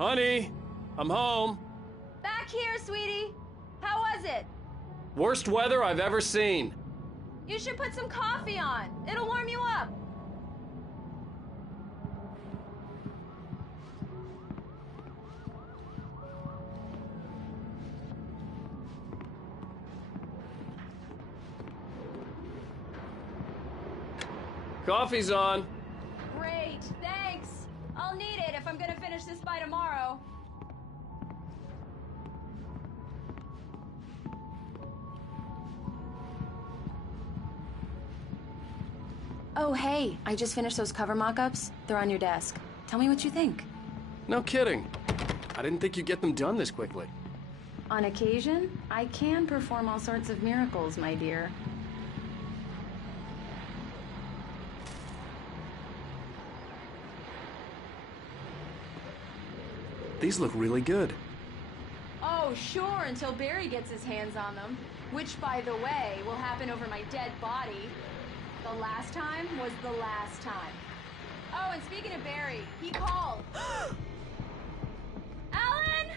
Honey, I'm home. Back here, sweetie. How was it? Worst weather I've ever seen. You should put some coffee on. It'll warm you up. Coffee's on. Great, thanks. I'll need it if I'm gonna finish this by tomorrow. Oh, hey, I just finished those cover mock-ups. They're on your desk. Tell me what you think. No kidding. I didn't think you'd get them done this quickly. On occasion, I can perform all sorts of miracles, my dear. These look really good. Oh, sure, until Barry gets his hands on them. Which, by the way, will happen over my dead body. The last time was the last time. Oh, and speaking of Barry, he called. Alan!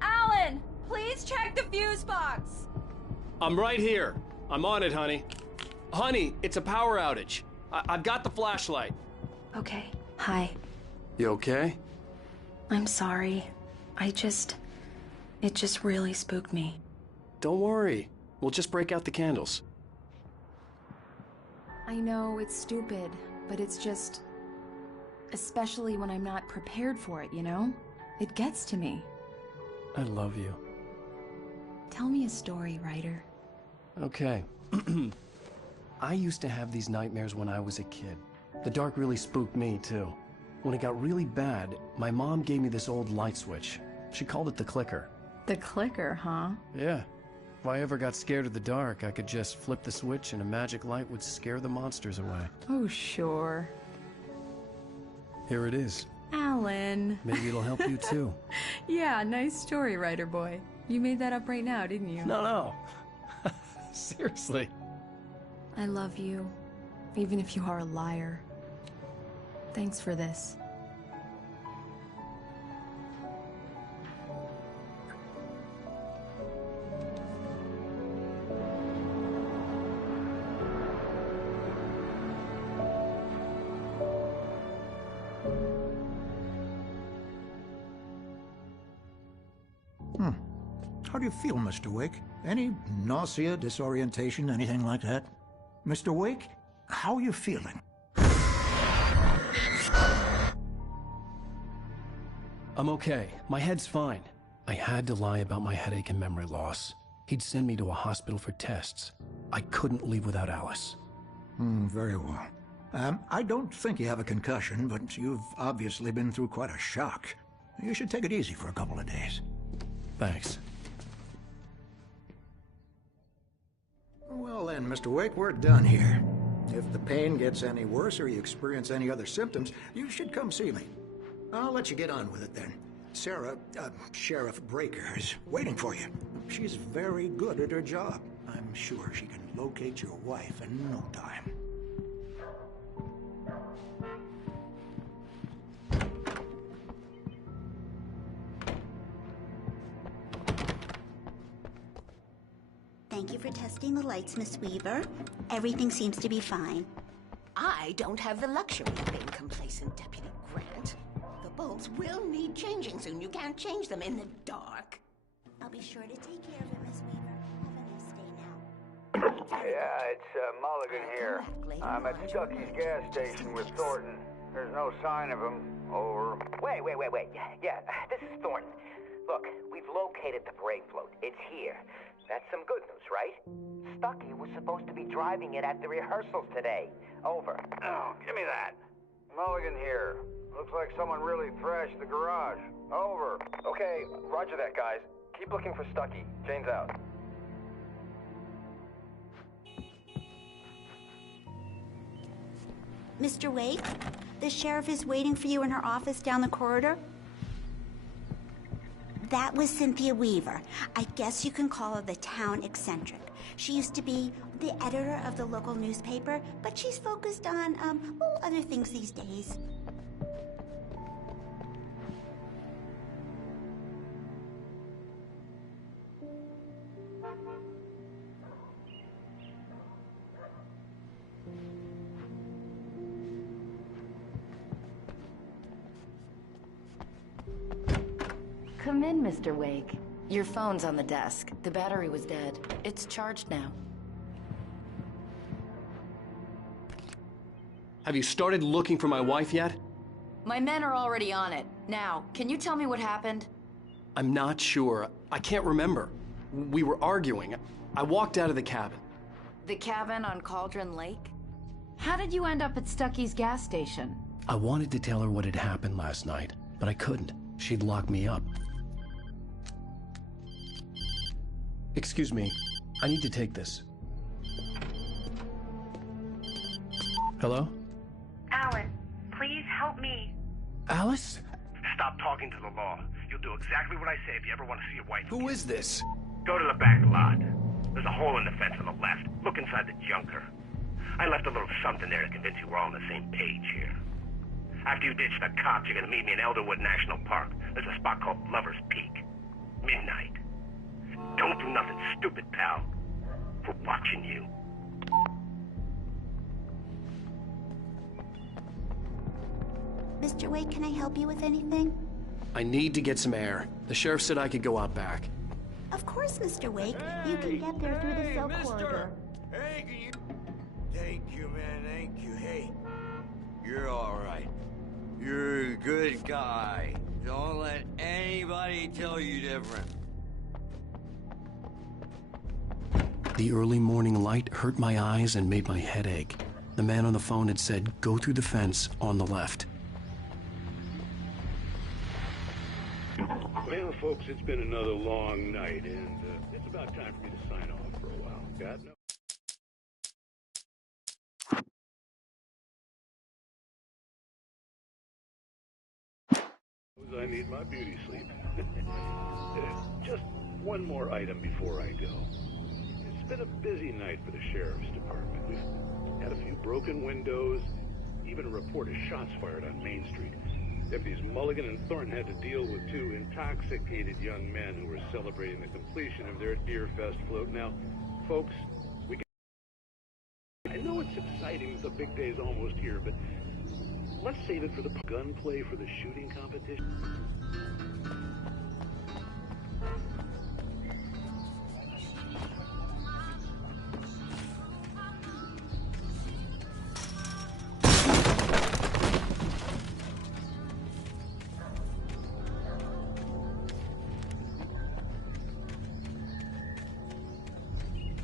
Alan, please check the fuse box. I'm right here. I'm on it, honey. Honey, it's a power outage. I've got the flashlight. Okay, hi. You okay? I'm sorry. It just really spooked me. Don't worry. We'll just break out the candles. I know it's stupid, but it's just... Especially when I'm not prepared for it, you know? It gets to me. I love you. Tell me a story, writer. Okay. I used to have these nightmares when I was a kid. The dark really spooked me, too. When it got really bad, my mom gave me this old light switch. She called it the clicker. The clicker, huh? Yeah. If I ever got scared of the dark, I could just flip the switch and a magic light would scare the monsters away. Oh, sure. Here it is. Alan. Maybe it'll help you too. Yeah, nice story, writer boy. You made that up right now, didn't you? No. Seriously. I love you, even if you are a liar. Thanks for this. How do you feel, Mr. Wake? Any nausea, disorientation, anything like that? Mr. Wake, how are you feeling? I'm okay. My head's fine. I had to lie about my headache and memory loss. He'd send me to a hospital for tests. I couldn't leave without Alice. Very well. I don't think you have a concussion, but you've obviously been through quite a shock. You should take it easy for a couple of days. Thanks. Well then, Mr. Wake, we're done here. If the pain gets any worse or you experience any other symptoms, you should come see me. I'll let you get on with it then. Sarah, Sheriff Breaker, is waiting for you. She's very good at her job. I'm sure she can locate your wife in no time. Thank you for testing the lights, Miss Weaver. Everything seems to be fine. I don't have the luxury of being complacent, Deputy Grant. The bulbs will need changing soon. You can't change them in the dark. I'll be sure to take care of it, Miss Weaver. Have a nice day now. Yeah, it's Mulligan here. I'm at Stucky's gas station with Thornton. There's no sign of him. Over. Wait. Yeah, this is Thornton. Look, we've located the brake float. It's here. That's some good news, right? Stucky was supposed to be driving it at the rehearsals today. Over. Oh, give me that. Mulligan here. Looks like someone really thrashed the garage. Over. Okay, roger that, guys. Keep looking for Stucky. Jane's out. Mr. Wake, the sheriff is waiting for you in her office down the corridor. That was Cynthia Weaver. I guess you can call her the town eccentric. She used to be the editor of the local newspaper, but she's focused on, other things these days. Come in, Mr. Wake. Your phone's on the desk. The battery was dead. It's charged now. Have you started looking for my wife yet? My men are already on it. Now, can you tell me what happened? I'm not sure. I can't remember. We were arguing. I walked out of the cabin. The cabin on Cauldron Lake? How did you end up at Stucky's gas station? I wanted to tell her what had happened last night, but I couldn't. She'd lock me up. Excuse me. I need to take this. Hello? Alan, please help me. Alice? Stop talking to the law. You'll do exactly what I say if you ever want to see your wife. Who is this? Go to the back lot. There's a hole in the fence on the left. Look inside the junker. I left a little something there to convince you we're all on the same page here. After you ditch the cops, you're gonna meet me in Elderwood National Park. There's a spot called Lover's Peak. Midnight. Don't do nothing stupid, pal. We're watching you. Mr. Wake, can I help you with anything? I need to get some air. The sheriff said I could go out back. Of course, Mr. Wake. You can get there through the cell corridor. Hey, can you... Thank you, man, thank you. Hey, you're all right. You're a good guy. Don't let anybody tell you different. The early morning light hurt my eyes and made my head ache. The man on the phone had said, go through the fence on the left. Well, folks, it's been another long night, and it's about time for me to sign off for a while. Got no... I need my beauty sleep. Just one more item before I go. It's been a busy night for the sheriff's department. We've had a few broken windows, even a report of shots fired on Main Street. Deputies Mulligan and Thornton had to deal with two intoxicated young men who were celebrating the completion of their Deer Fest float. Now, folks, I know it's exciting, the big day's almost here, but let's save it for the gunplay for the shooting competition.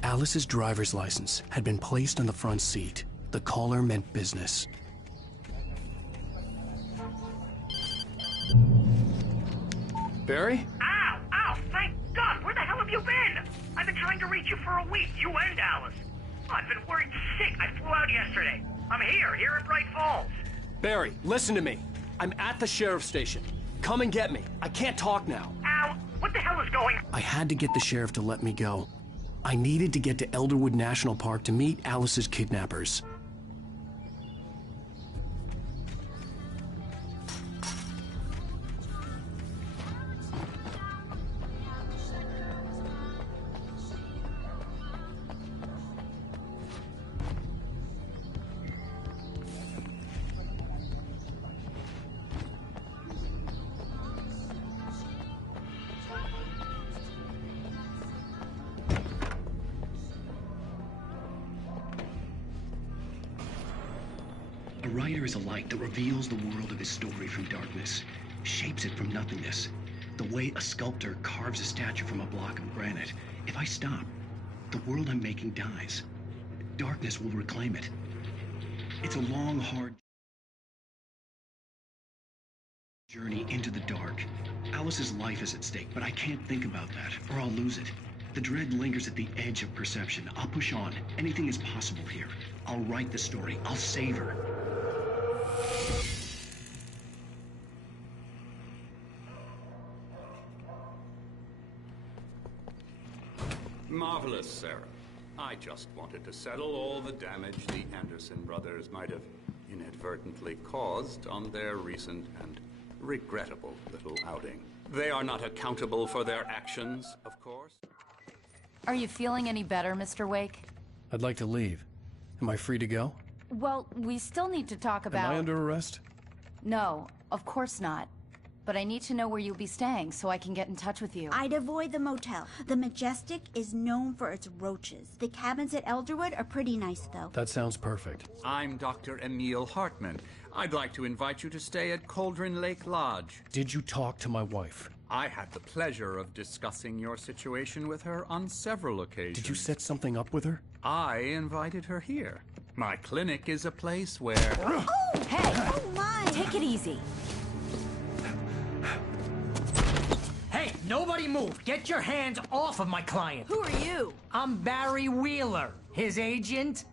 Alice's driver's license had been placed on the front seat. The caller meant business. Barry? Ow! Ow! Thank God! Where the hell have you been? I've been trying to reach you for a week, you and Alice. I've been worried sick. I flew out yesterday. I'm here in Bright Falls. Barry, listen to me. I'm at the sheriff's station. Come and get me. I can't talk now. Ow! What the hell is going on? I had to get the sheriff to let me go. I needed to get to Elderwood National Park to meet Alice's kidnappers. A writer is a light that reveals the world of his story from darkness, shapes it from nothingness. The way a sculptor carves a statue from a block of granite. If I stop, the world I'm making dies. Darkness will reclaim it. It's a long, hard journey into the dark. Alice's life is at stake, but I can't think about that, or I'll lose it. The dread lingers at the edge of perception. I'll push on. Anything is possible here. I'll write the story. I'll save her. Marvelous, Sarah. I just wanted to settle all the damage the Anderson brothers might have inadvertently caused on their recent and regrettable little outing. They are not accountable for their actions, of course. Are you feeling any better, Mr. Wake? I'd like to leave. Am I free to go? Well, we still need to talk about... Am I under arrest? No, of course not. But I need to know where you'll be staying so I can get in touch with you. I'd avoid the motel. The Majestic is known for its roaches. The cabins at Elderwood are pretty nice, though. That sounds perfect. I'm Dr. Emil Hartman. I'd like to invite you to stay at Cauldron Lake Lodge. Did you talk to my wife? I had the pleasure of discussing your situation with her on several occasions. Did you set something up with her? I invited her here. My clinic is a place where... Oh! Hey! Oh, my! Take it easy. Hey, nobody move! Get your hands off of my client! Who are you? I'm Barry Wheeler, his agent.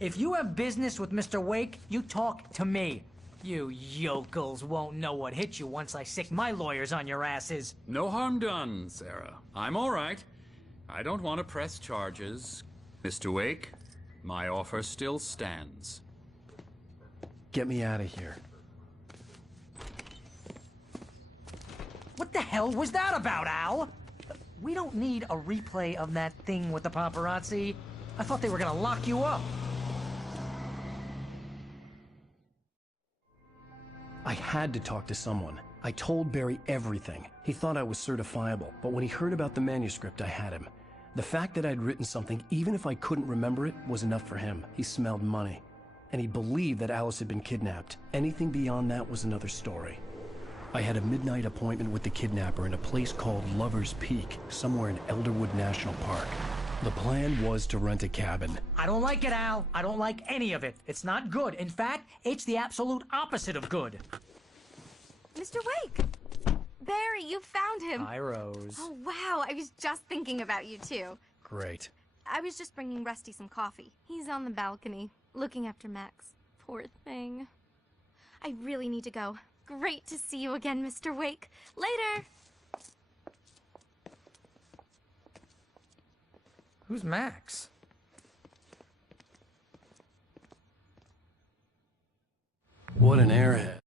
If you have business with Mr. Wake, you talk to me. You yokels won't know what hit you once I sick my lawyers on your asses. No harm done, Sarah. I'm all right. I don't want to press charges. Mr. Wake, my offer still stands. Get me out of here. What the hell was that about, Al? We don't need a replay of that thing with the paparazzi. I thought they were gonna lock you up. I had to talk to someone. I told Barry everything. He thought I was certifiable, but when he heard about the manuscript, I had him. The fact that I'd written something, even if I couldn't remember it, was enough for him. He smelled money. And he believed that Alice had been kidnapped. Anything beyond that was another story. I had a midnight appointment with the kidnapper in a place called Lover's Peak, somewhere in Elderwood National Park. The plan was to rent a cabin. I don't like it, Al. I don't like any of it. It's not good. In fact, it's the absolute opposite of good. Mr. Wake! Barry, you found him! Hi, Rose. Oh, wow. I was just thinking about you, too. Great. I was just bringing Rusty some coffee. He's on the balcony, looking after Max. Poor thing. I really need to go. Great to see you again, Mr. Wake. Later! Who's Max? What an airhead.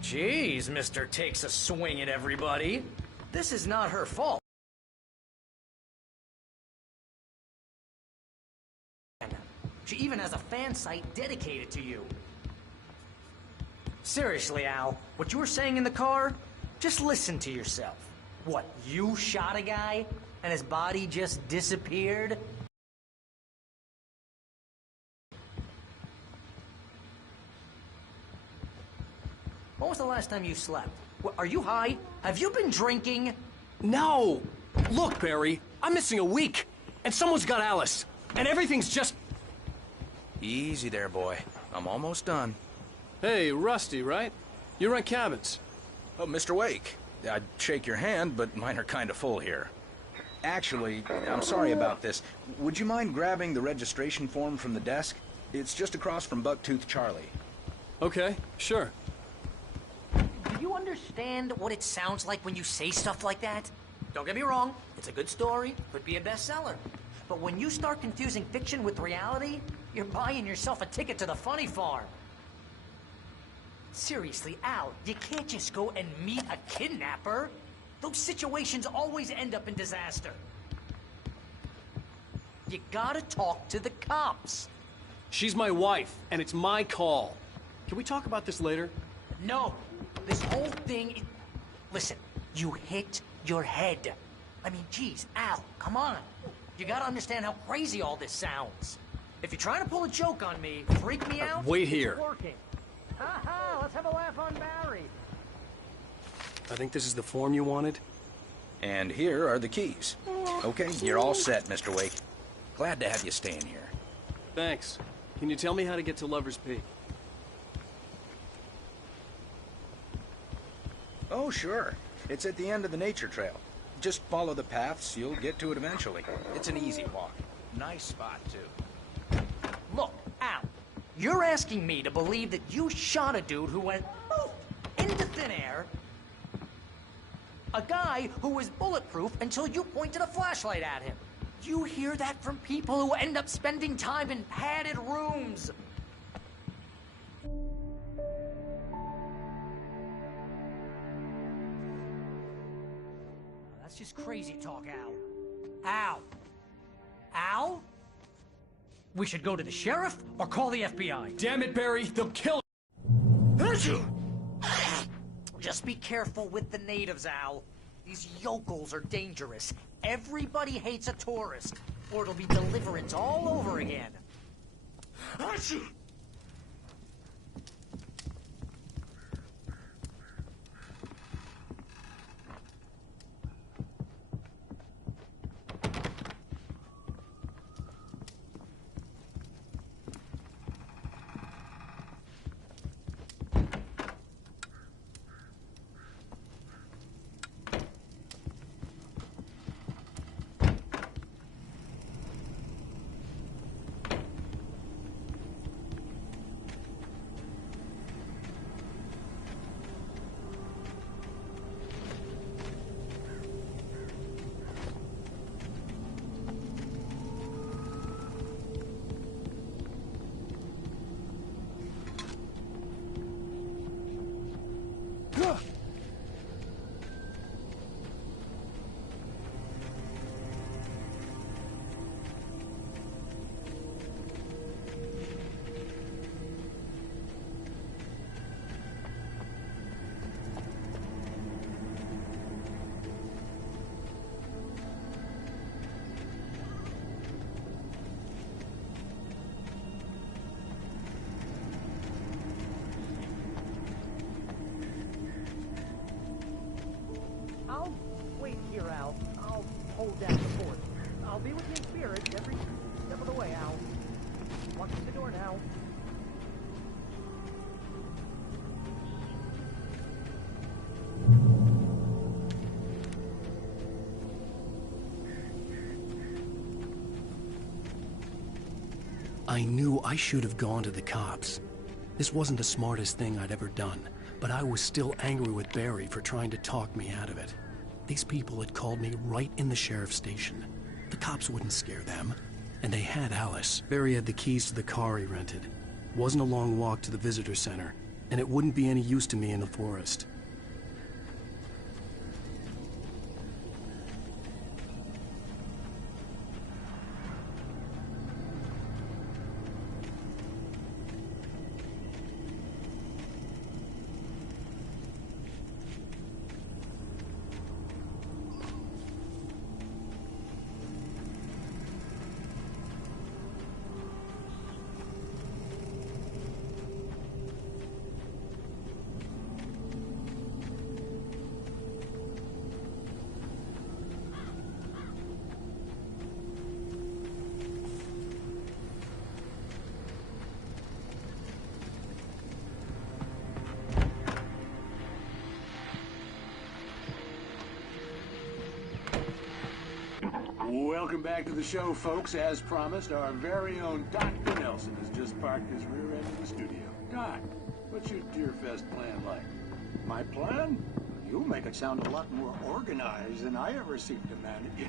Jeez, Mr. Takes a swing at everybody. This is not her fault. She even has a fan site dedicated to you. Seriously, Al, what you were saying in the car, just listen to yourself. What, you shot a guy and his body just disappeared? When was the last time you slept? What, are you high? Have you been drinking? No! Look, Barry, I'm missing a week, and someone's got Alice, and everything's just... Easy there, boy. I'm almost done. Hey, Rusty, right? You rent cabins. Oh, Mr. Wake. I'd shake your hand, but mine are kind of full here. Actually, I'm sorry about this. Would you mind grabbing the registration form from the desk? It's just across from Bucktooth Charlie. Okay, sure. Do you understand what it sounds like when you say stuff like that? Don't get me wrong, it's a good story, could be a bestseller. But when you start confusing fiction with reality, you're buying yourself a ticket to the funny farm. Seriously, Al, you can't just go and meet a kidnapper. Those situations always end up in disaster. You gotta talk to the cops. She's my wife, and it's my call. Can we talk about this later? No, this whole thing... Listen, you hit your head. I mean, geez, Al, come on. You gotta understand how crazy all this sounds. If you're trying to pull a joke on me, freak me out... Wait here. It's working. Ha-ha, let's have a laugh on Barry. I think this is the form you wanted. And here are the keys. Okay, you're all set, Mr. Wake. Glad to have you staying here. Thanks. Can you tell me how to get to Lover's Peak? Oh, sure. It's at the end of the nature trail. Just follow the paths, you'll get to it eventually. It's an easy walk. Nice spot, too. Look, Al, you're asking me to believe that you shot a dude who went poof, into thin air. A guy who was bulletproof until you pointed a flashlight at him. You hear that from people who end up spending time in padded rooms. That's just crazy talk, Al. Al? Al? We should go to the sheriff or call the FBI. Damn it, Barry, they'll kill Just be careful with the natives, Al. These yokels are dangerous. Everybody hates a tourist, or it'll be deliverance all over again. I'll wait here, Al. I'll hold down the fort. I'll be with you in spirit every step of the way, Al. Walk through the door now. I knew I should have gone to the cops. This wasn't the smartest thing I'd ever done, but I was still angry with Barry for trying to talk me out of it. These people had called me right in the sheriff's station. The cops wouldn't scare them. And they had Alice. Barry had the keys to the car he rented. Wasn't a long walk to the visitor center, and it wouldn't be any use to me in the forest. Welcome back to the show, folks. As promised, our very own Dr. Nelson has just parked his rear end in the studio. Doc, what's your Deerfest plan like? My plan? You make it sound a lot more organized than I ever seem to manage.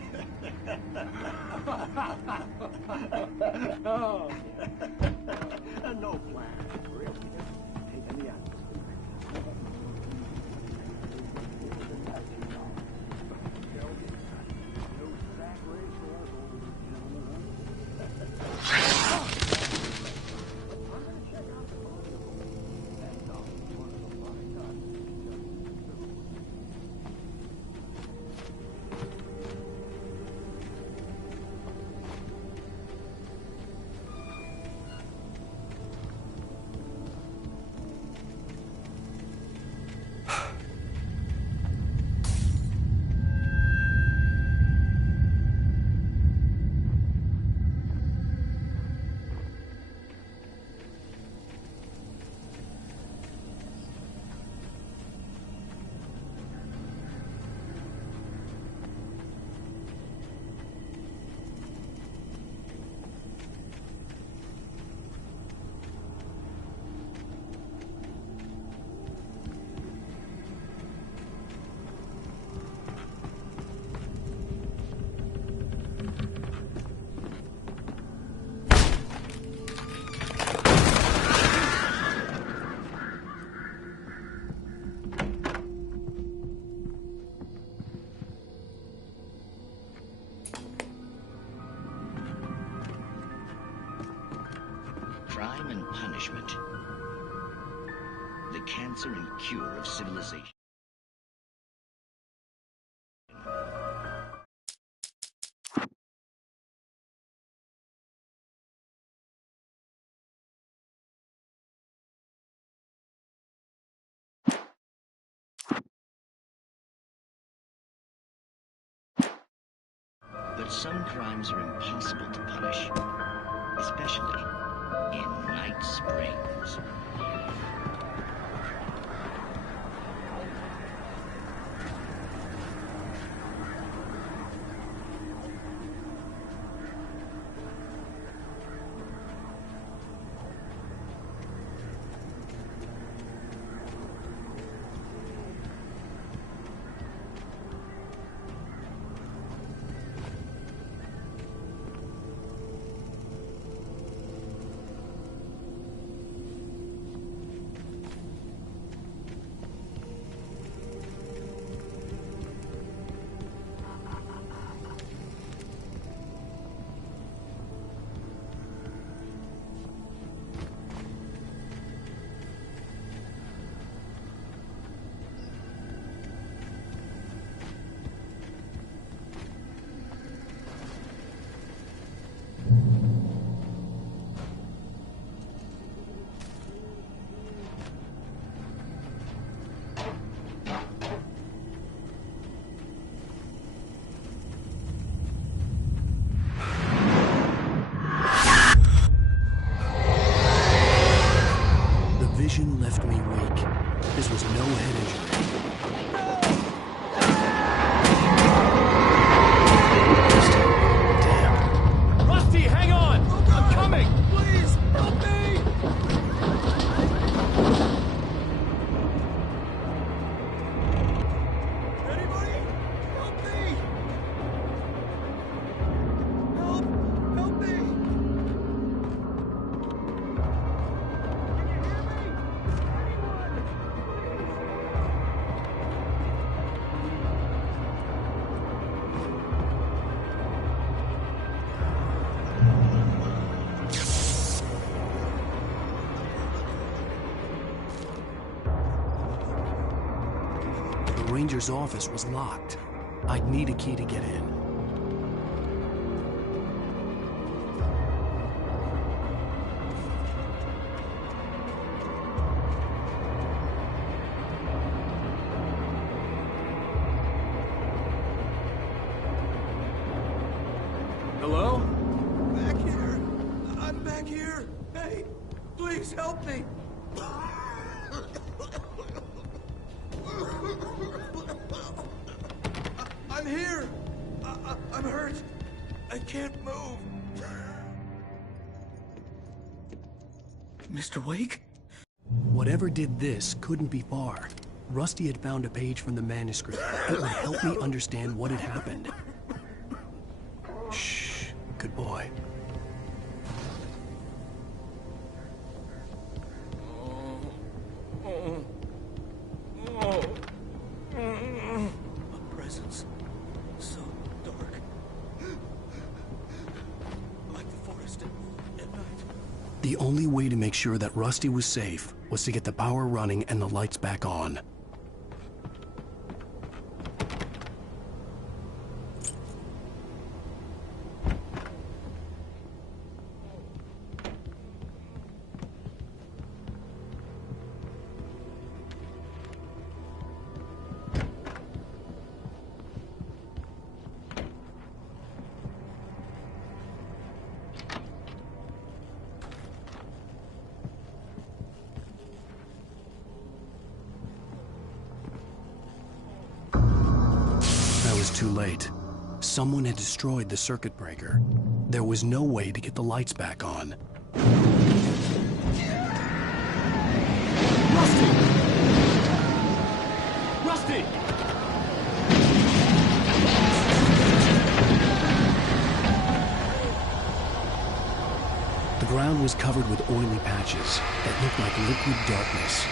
Oh. No plan, really. Take any action. and punishment. The cancer and cure of civilization. But some crimes are impossible to punish, especially in Night Springs. Vision left me weak. This was no head injury. Damn. Rusty, hang on! I'm coming! Please, help me! Anybody? Help me! Help me! The ranger's office was locked. I'd need a key to get in. Hello? Back here. I'm back here. Hey, please help me. I'm here. I'm hurt. I can't move. Mr. Wake? Whatever did this couldn't be far. Rusty had found a page from the manuscript that would help me understand what had happened. Shh. Good boy. A presence. So dark. Like the forest at night. The only way to make sure that Rusty was safe was to get the power running and the lights back on. Too late. Someone had destroyed the circuit breaker. There was no way to get the lights back on. Rusty! Rusty! The ground was covered with oily patches that looked like liquid darkness.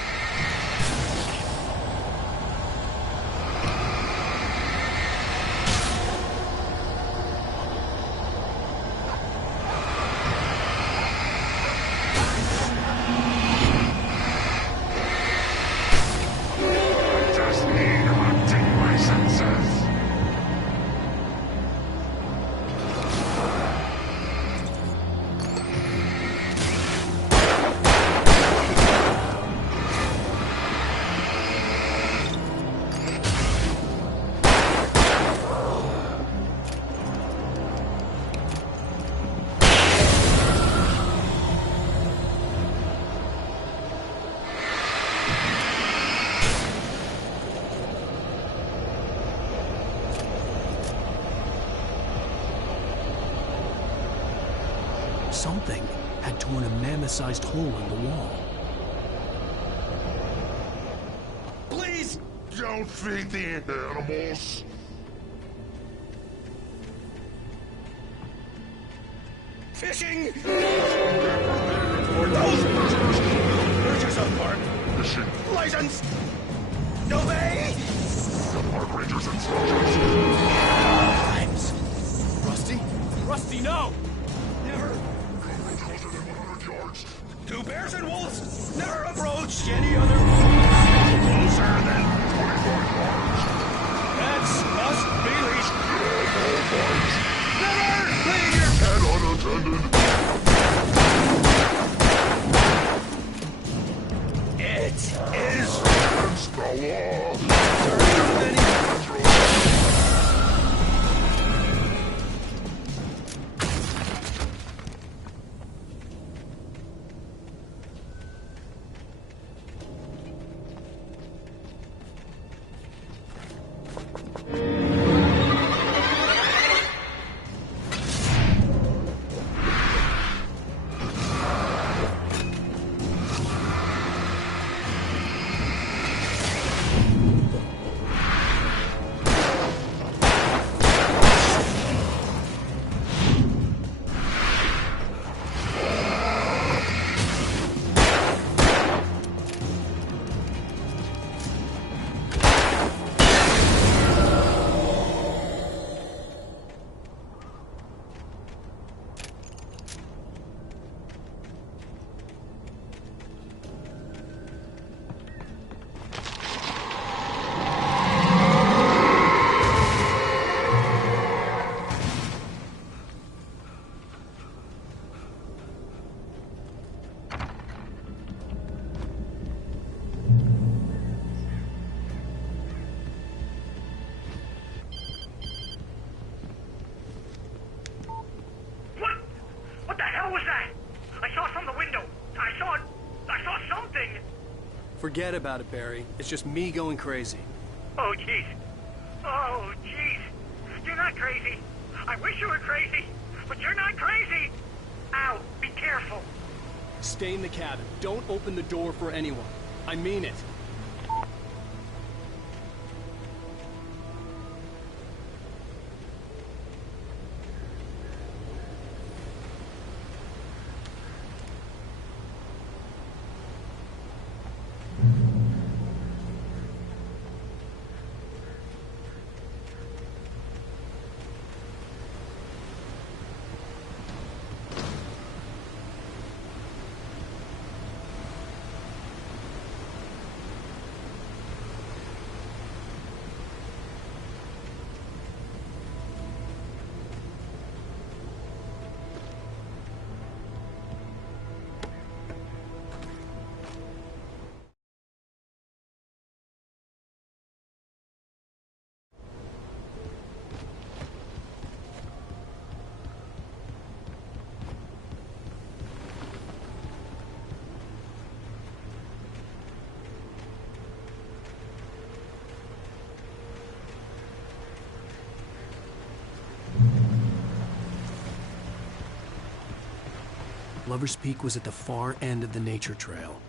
Something had torn a mammoth-sized hole in the wall. Please don't feed the animals. Fishing! Rangers on park. Fishing. License! Obey! Park rangers and soldiers. Times. Rusty? Rusty, no! Never. Closer than 100 yards. Two bears and wolves. Never approach any other. Closer than 25 yards. That's must be leashed. Never leave your pet unattended. It is against the law. Forget about it, Barry. It's just me going crazy. Oh, jeez. Oh, jeez. You're not crazy. I wish you were crazy, but you're not crazy. Ow, be careful. Stay in the cabin. Don't open the door for anyone. I mean it. Lover's Peak was at the far end of the nature trail.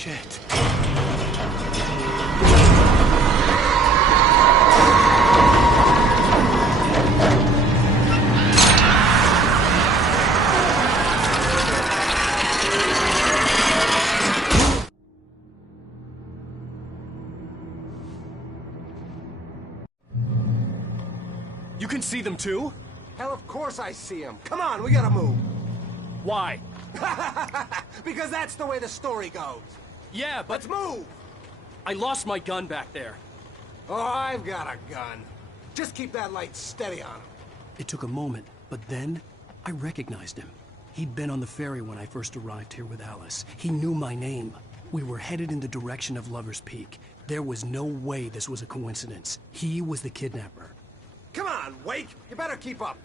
Shit. You can see them too? Hell, of course I see him. Come on, we gotta move. Why? Because that's the way the story goes. Yeah, but... Let's move! I lost my gun back there. Oh, I've got a gun. Just keep that light steady on him. It took a moment, but then I recognized him. He'd been on the ferry when I first arrived here with Alice. He knew my name. We were headed in the direction of Lover's Peak. There was no way this was a coincidence. He was the kidnapper. Come on, Wake! You better keep up.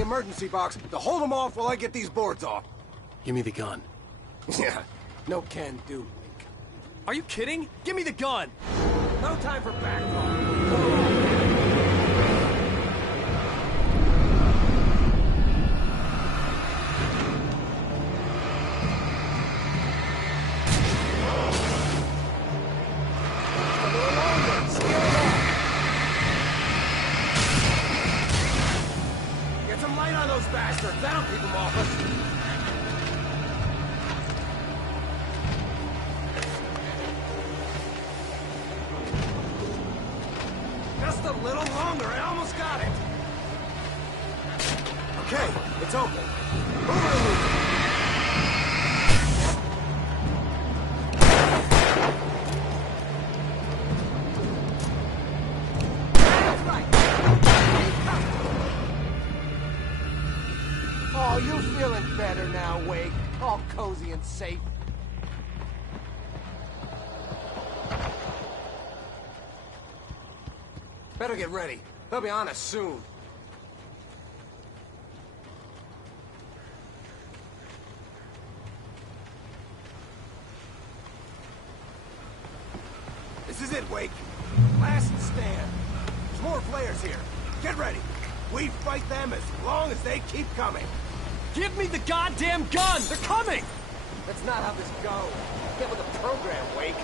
Emergency box to hold them off while I get these boards off. Give me the gun. Yeah, no can do, Wake. Are you kidding? Give me the gun! No time for back talk. Bastards, that'll keep them off us. Just a little longer, I almost got it. Okay, it's open. Move or lose it. Oh, you feeling better now, Wake? All cozy and safe. Better get ready. They'll be on us soon. This is it, Wake. Last stand. There's more flares here. Get ready. We fight them as long as they keep coming. Give me the goddamn gun! They're coming! That's not how this goes. Get with the program, Wake.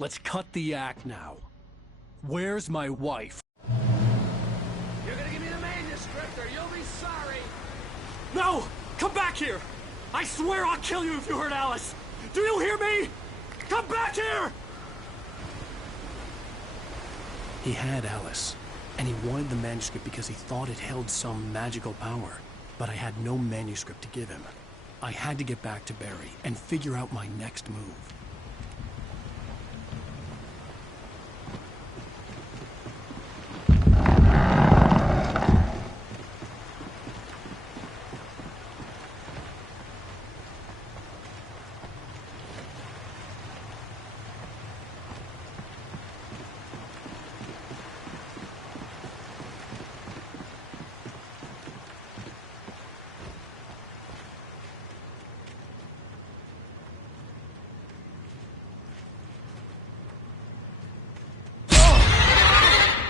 Let's cut the act now. Where's my wife? You're gonna give me the manuscript or you'll be sorry! No! Come back here! I swear I'll kill you if you hurt Alice! Do you hear me? Come back here! He had Alice, and he wanted the manuscript because he thought it held some magical power. But I had no manuscript to give him. I had to get back to Barry and figure out my next move.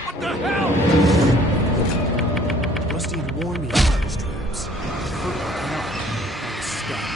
What the hell? Rusty had warned me about his traps. I heard it now. I was stuck.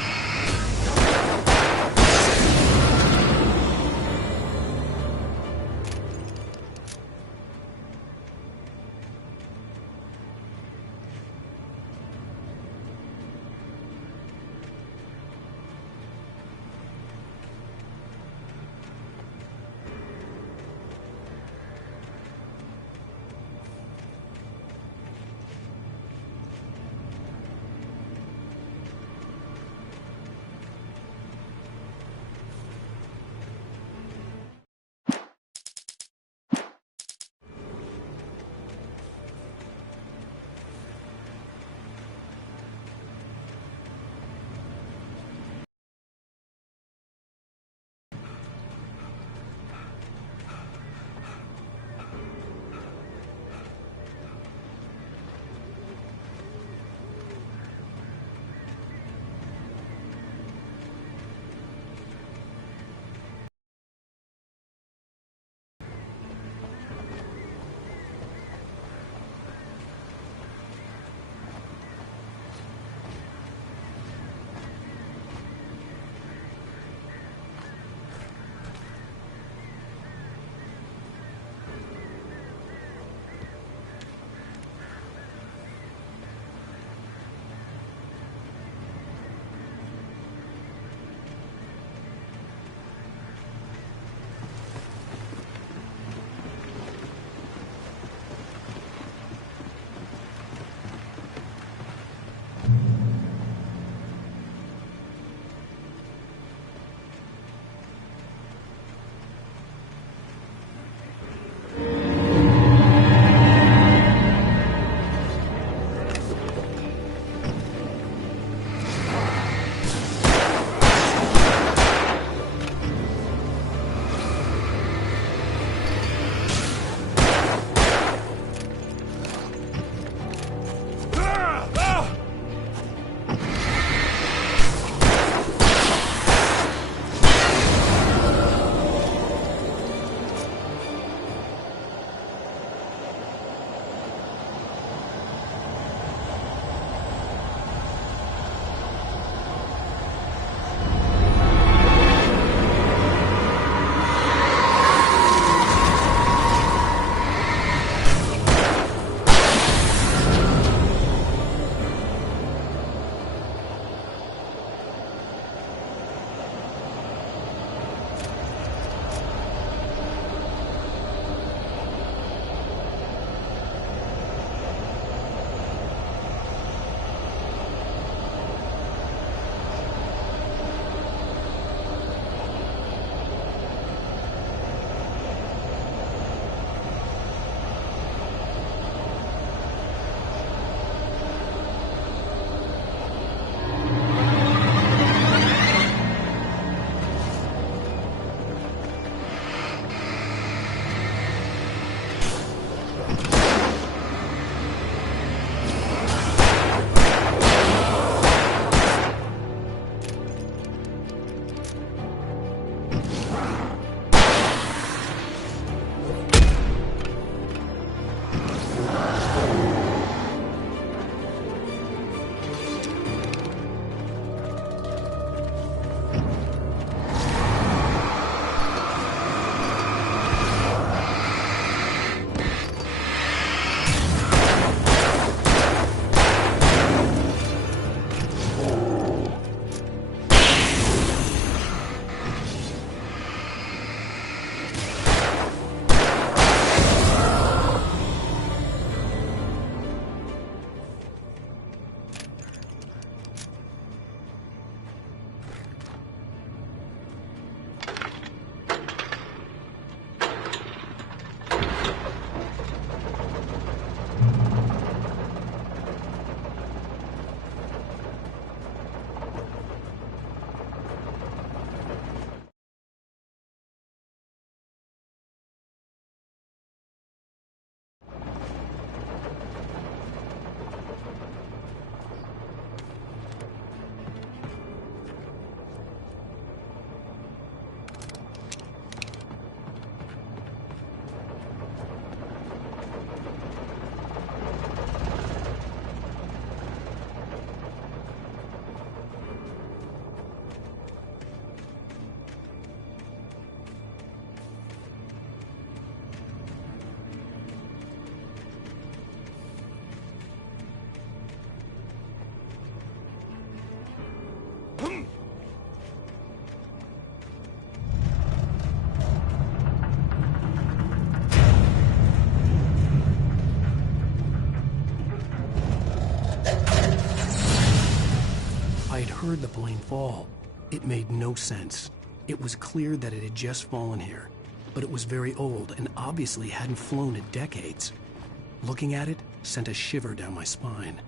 heard the plane fall. It made no sense. It was clear that it had just fallen here, but it was very old and obviously hadn't flown in decades. Looking at it sent a shiver down my spine.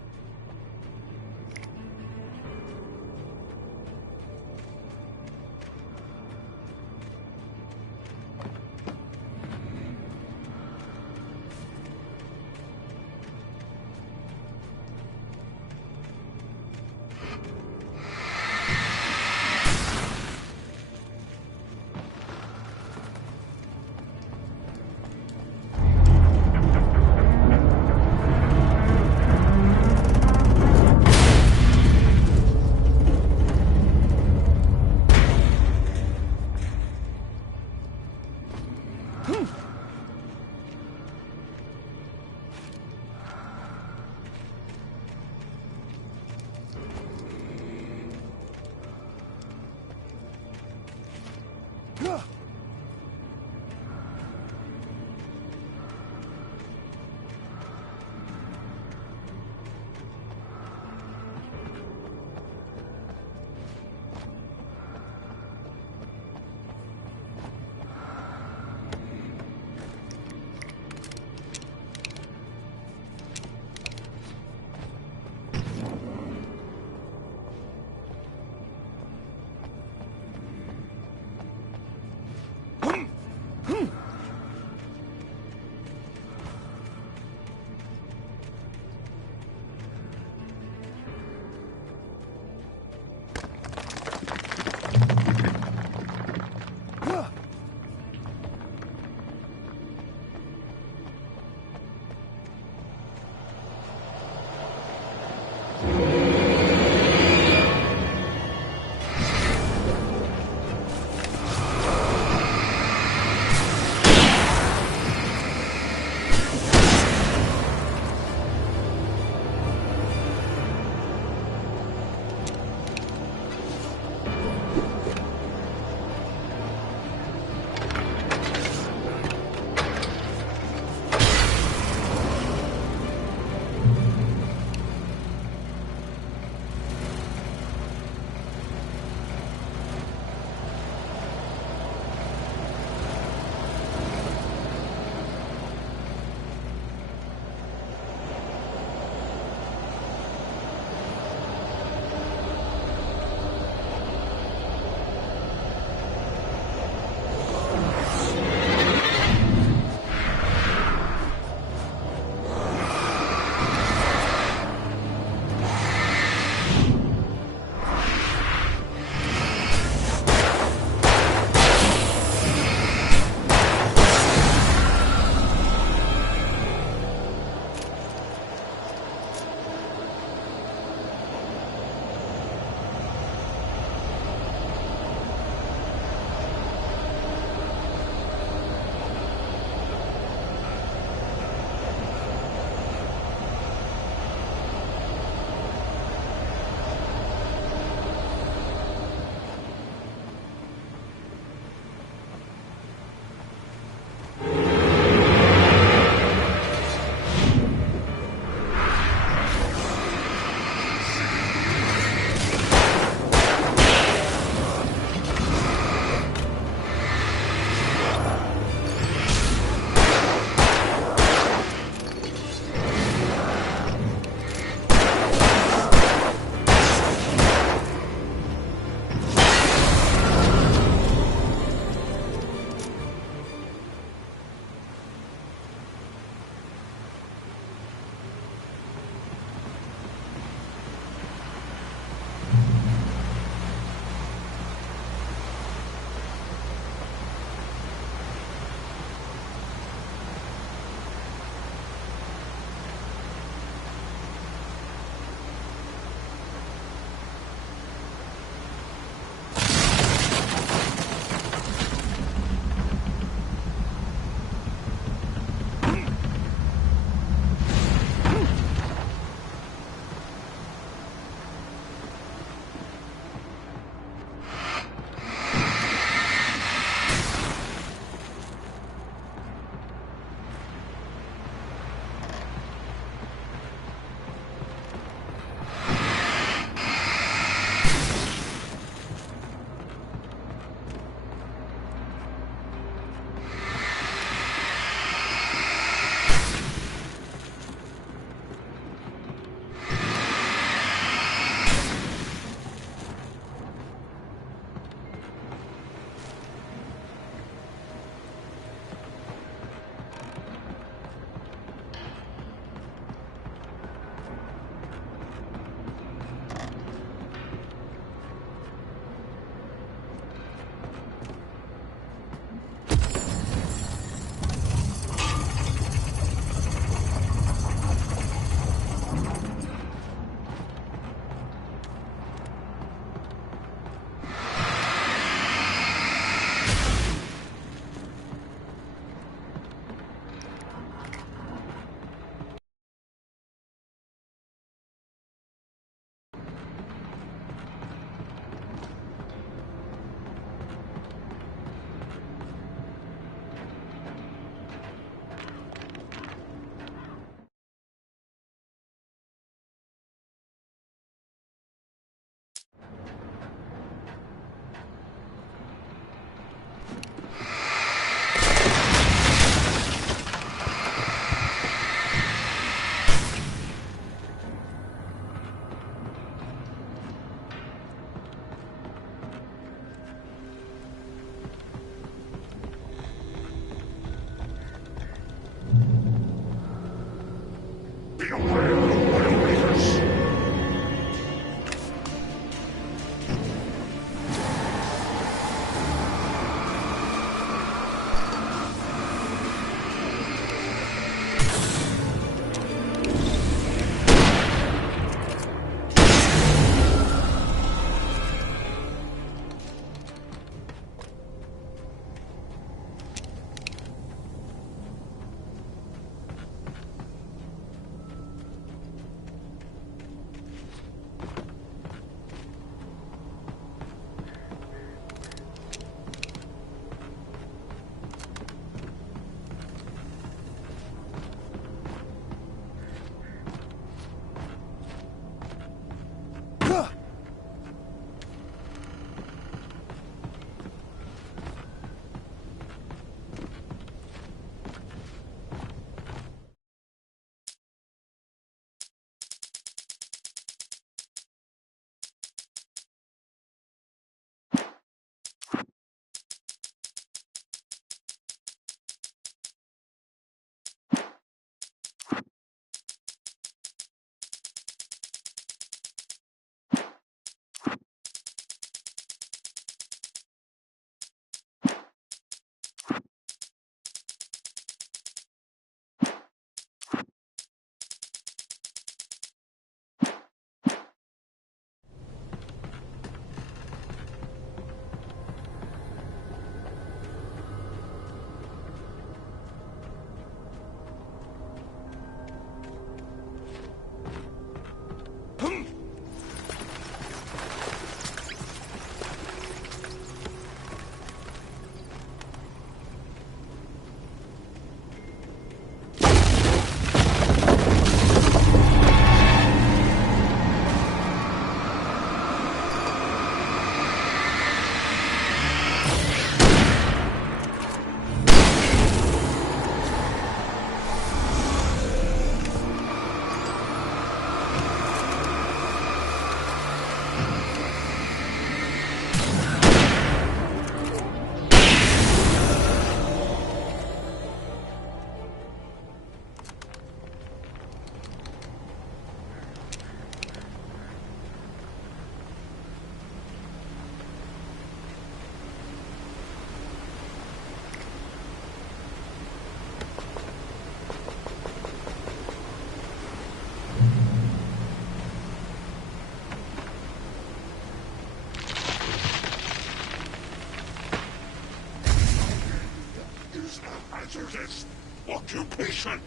answers its occupation.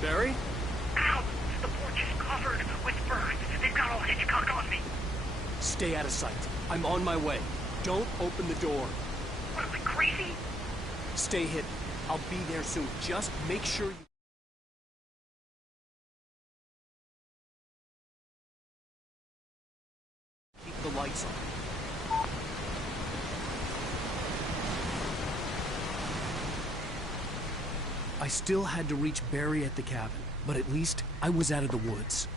Barry? Ow! The porch is covered with birds. They've got all Hitchcock on me. Stay out of sight. I'm on my way. Don't open the door. What, am I crazy? Stay hidden. I'll be there soon. Just make sure you... keep the lights on. I still had to reach Barry at the cabin, but at least I was out of the woods.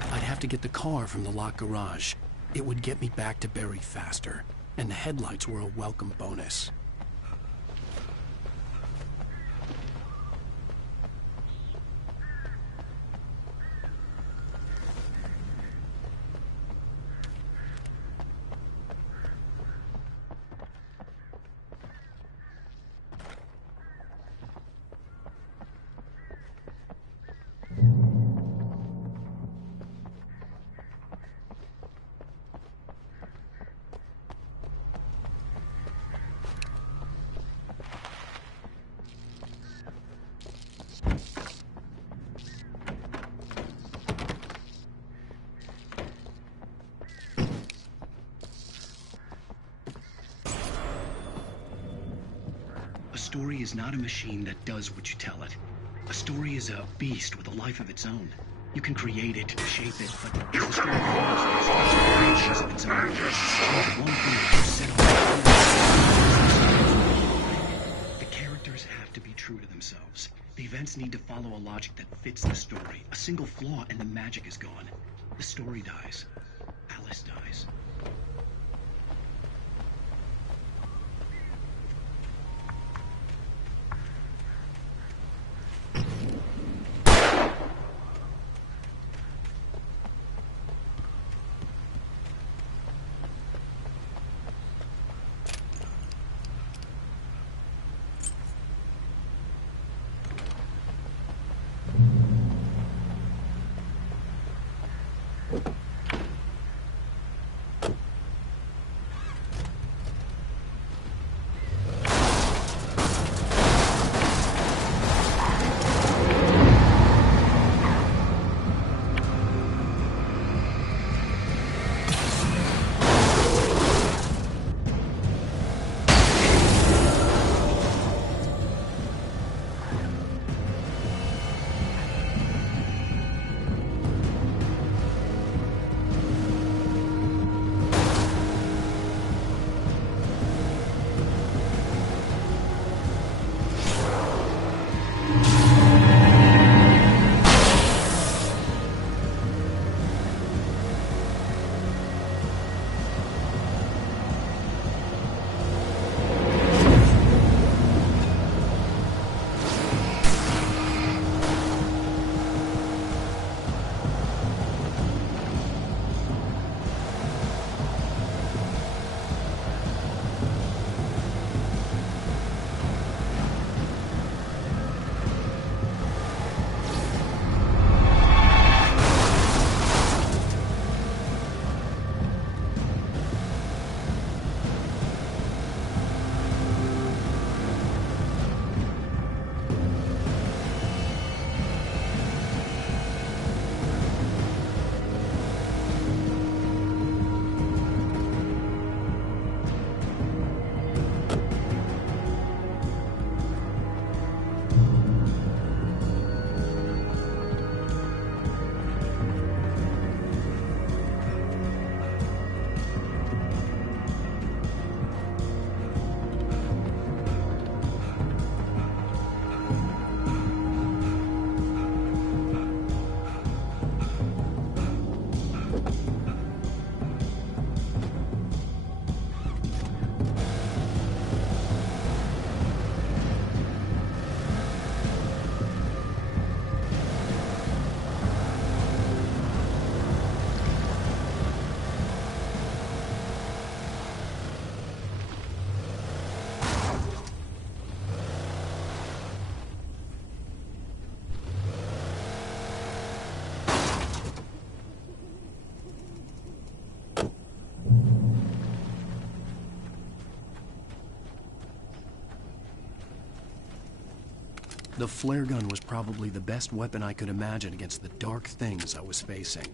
I'd have to get the car from the locked garage. It would get me back to Barry faster, and the headlights were a welcome bonus. A story is not a machine that does what you tell it. A story is a beast with a life of its own. You can create it, shape it, but it's a story of its own. One thing you set on. The characters have to be true to themselves. The events need to follow a logic that fits the story. A single flaw and the magic is gone. The story dies. Alice dies. The flare gun was probably the best weapon I could imagine against the dark things I was facing.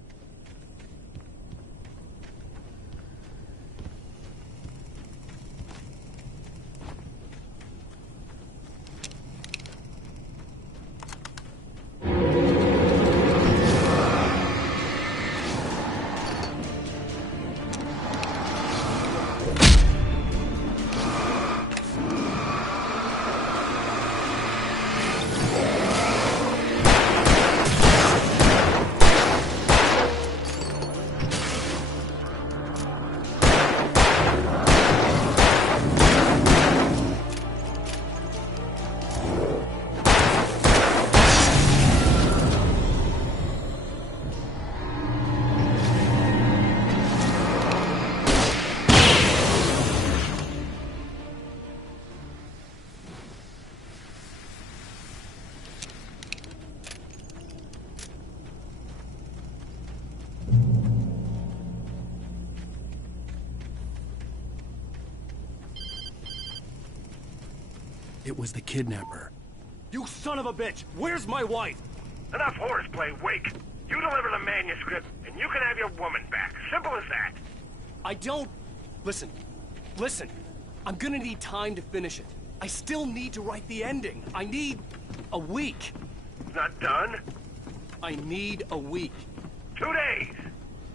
It was the kidnapper. You son of a bitch! Where's my wife? Enough horseplay, Wake. You deliver the manuscript, and you can have your woman back. Simple as that. I don't... Listen. I'm gonna need time to finish it. I still need to write the ending. I need a week. Not done? I need a week. 2 days.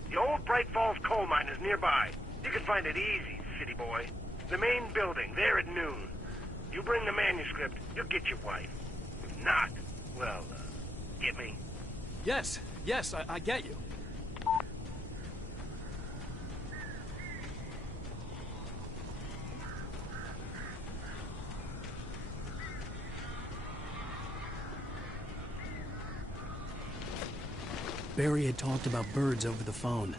The old Bright Falls coal mine is nearby. You can find it easy, city boy. The main building, there at noon. You bring the manuscript, you'll get your wife. If not, well, get me? Yes, I get you. Barry had talked about birds over the phone.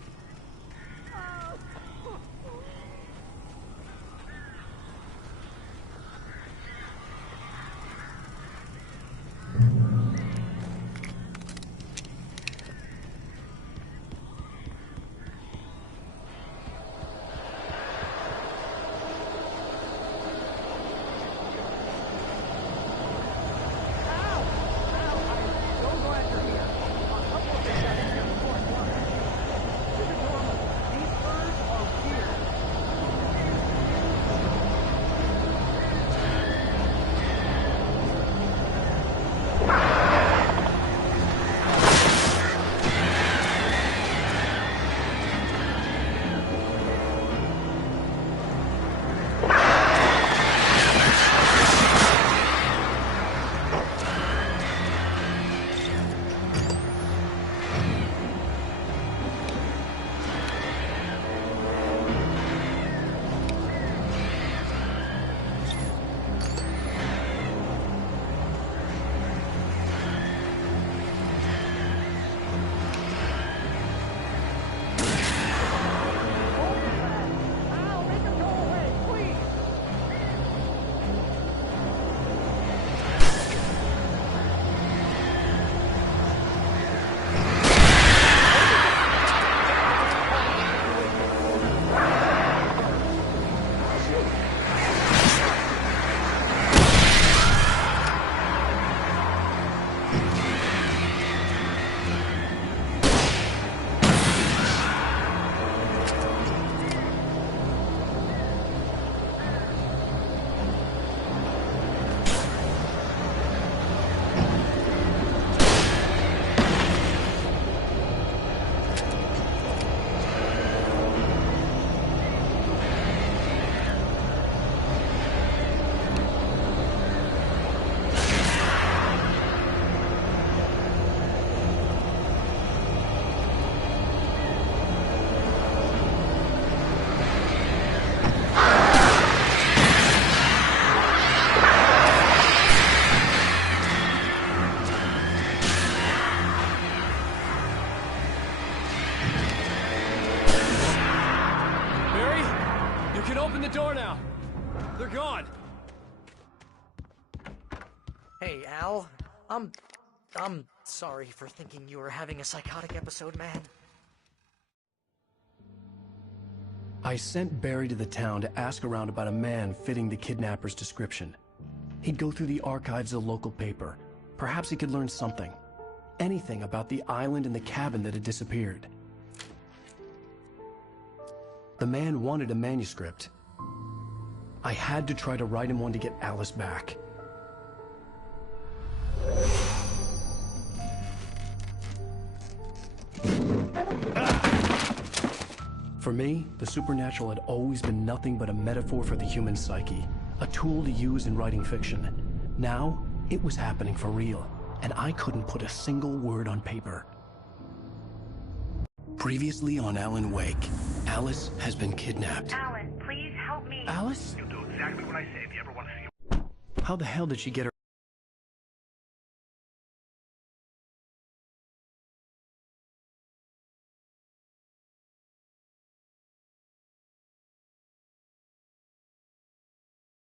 open the door now. They're gone. Hey, Al. I'm sorry for thinking you were having a psychotic episode, man. I sent Barry to the town to ask around about a man fitting the kidnapper's description. He'd go through the archives of the local paper. Perhaps he could learn something. Anything about the island and the cabin that had disappeared. The man wanted a manuscript. I had to try to write him one to get Alice back. For me, the supernatural had always been nothing but a metaphor for the human psyche, a tool to use in writing fiction. Now, it was happening for real, and I couldn't put a single word on paper. Previously on Alan Wake, Alice has been kidnapped. Alan, please help me. Alice? You'll do exactly what I say if you ever want to see her. How the hell did she get her